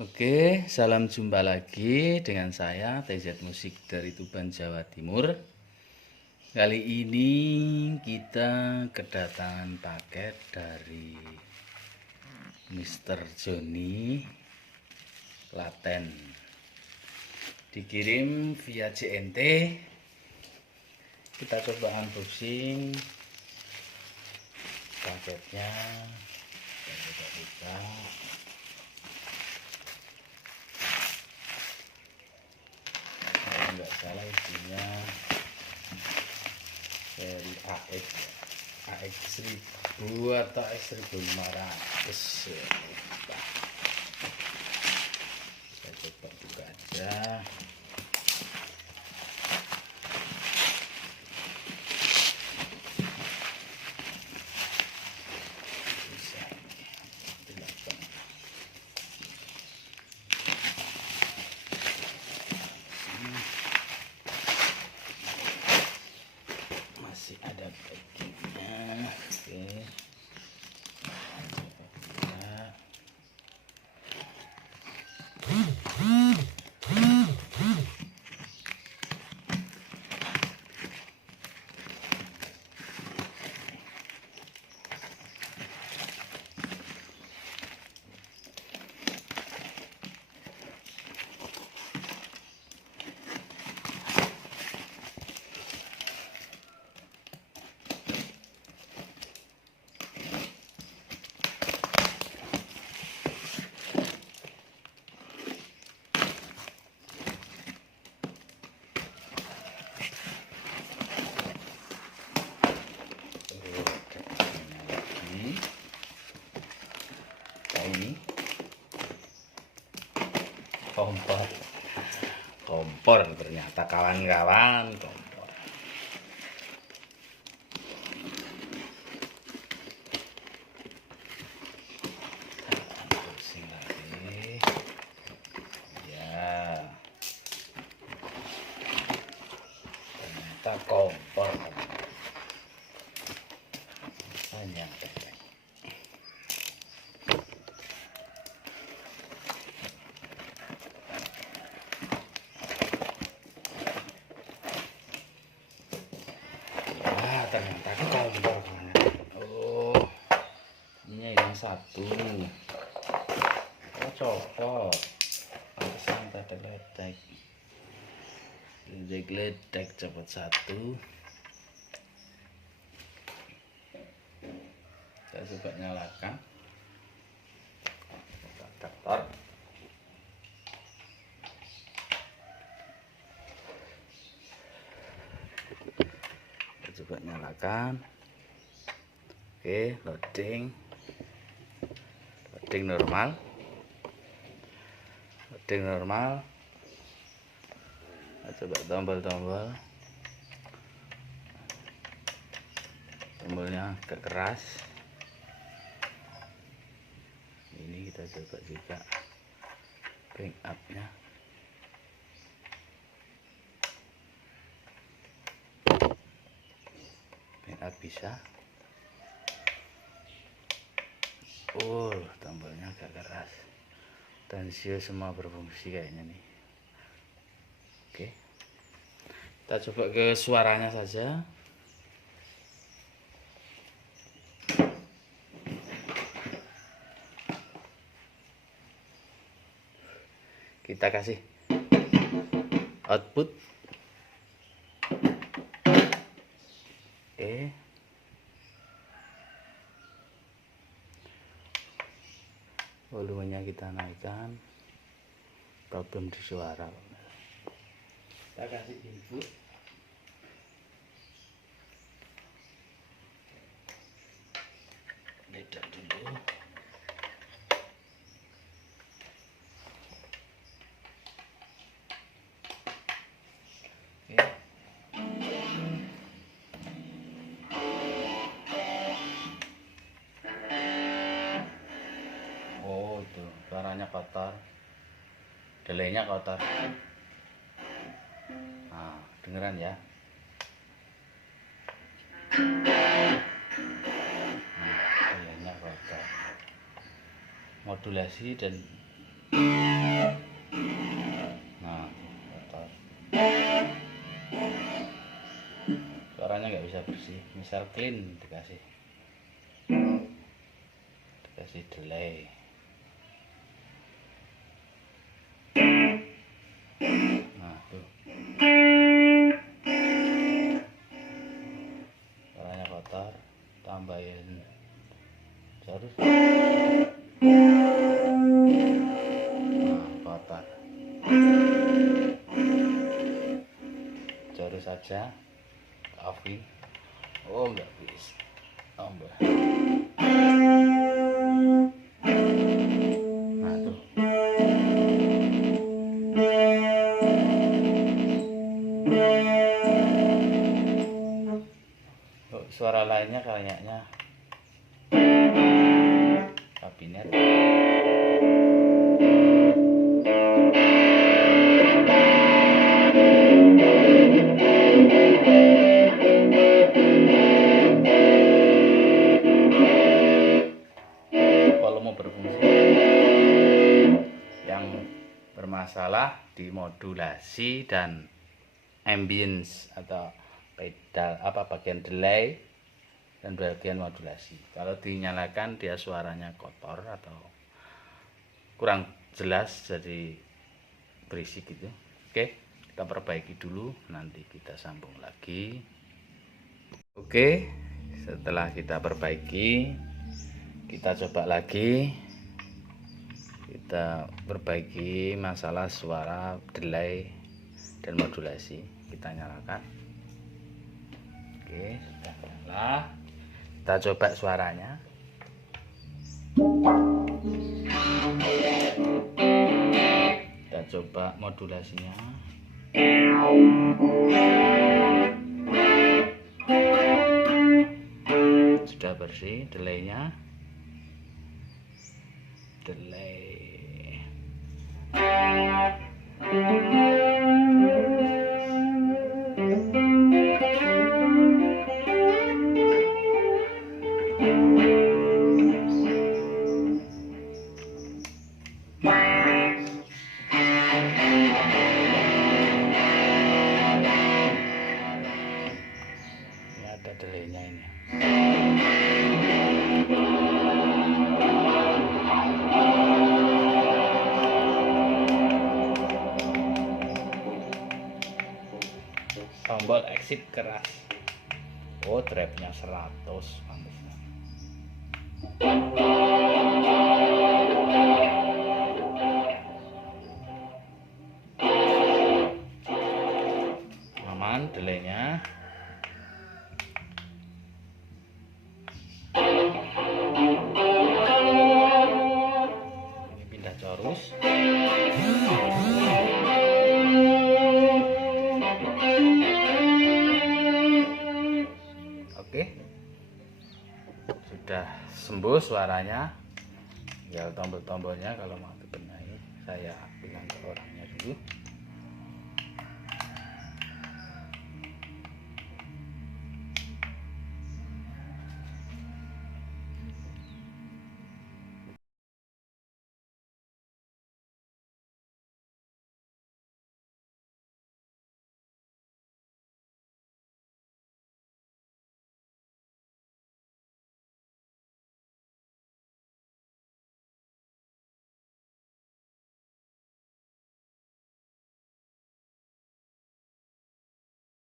Oke, salam jumpa lagi dengan saya TZ Musik dari Tuban, Jawa Timur. Kali ini kita kedatangan paket dari Mr. Johnny Klaten. Dikirim via JNT. Kita coba unboxing paketnya. Kita coba buka. Enggak salah isinya seri AX 1000 atau AX 1500. Saya coba buka aja. Bisa dilakukan. Masih ada packingnya. Oke, ini kompor ternyata kawan-kawan, kompor. Unboxing lagi ya, ternyata kompor hanya ternyata kompor. Oh, ini yang satu. Oh, copot. Pantesan tadi ledek copot satu. Kita coba nyalakan adaptor. Coba nyalakan. Oke, loading normal, Kita coba tombolnya agak keras. Ini kita coba juga crank up nya. Bisa. Oh, tombolnya agak keras. Tensio semua berfungsi kayaknya nih. Oke, kita coba ke suaranya saja. Kita kasih output. Oke, volumenya kita naikkan. Problem di suara. Kita kasih input. Ledak dulu. Oke. Oh, tuh suaranya kotor. Delaynya kotor. Nah, dengeran ya. Delaynya kotor. Modulasi dan Nah, kotor. Suaranya nggak bisa bersih. Misal clean dikasih delay. Nah tuh, suaranya kotor, tambahin terus. Nah kotor, terus saja offin. Oh nggak bisa, tambah. Nah tuh, suara lainnya kayaknya kabinet. Volume berfungsi. Yang bermasalah di modulasi dan ambience atau pedal bagian delay dan bagian modulasi. Kalau dinyalakan dia suaranya kotor atau kurang jelas, jadi berisik gitu. Oke, kita perbaiki dulu, nanti kita sambung lagi. Oke, setelah kita perbaiki, kita coba lagi. Kita perbaiki masalah suara delay dan modulasi. Kita nyalakan. Oke, sudah nyala. Kita coba suaranya. Kita coba modulasinya. Sudah bersih. Delaynya, delay. Ini ada delaynya ini. Tombol exit keras. Oh, drive-nya 100, pantesan. Aman delaynya. Ini pindah chorus. Oke, sudah sembuh suaranya. Tinggal tombol-tombolnya kalau mau dibenahi, saya bilang ke orangnya dulu.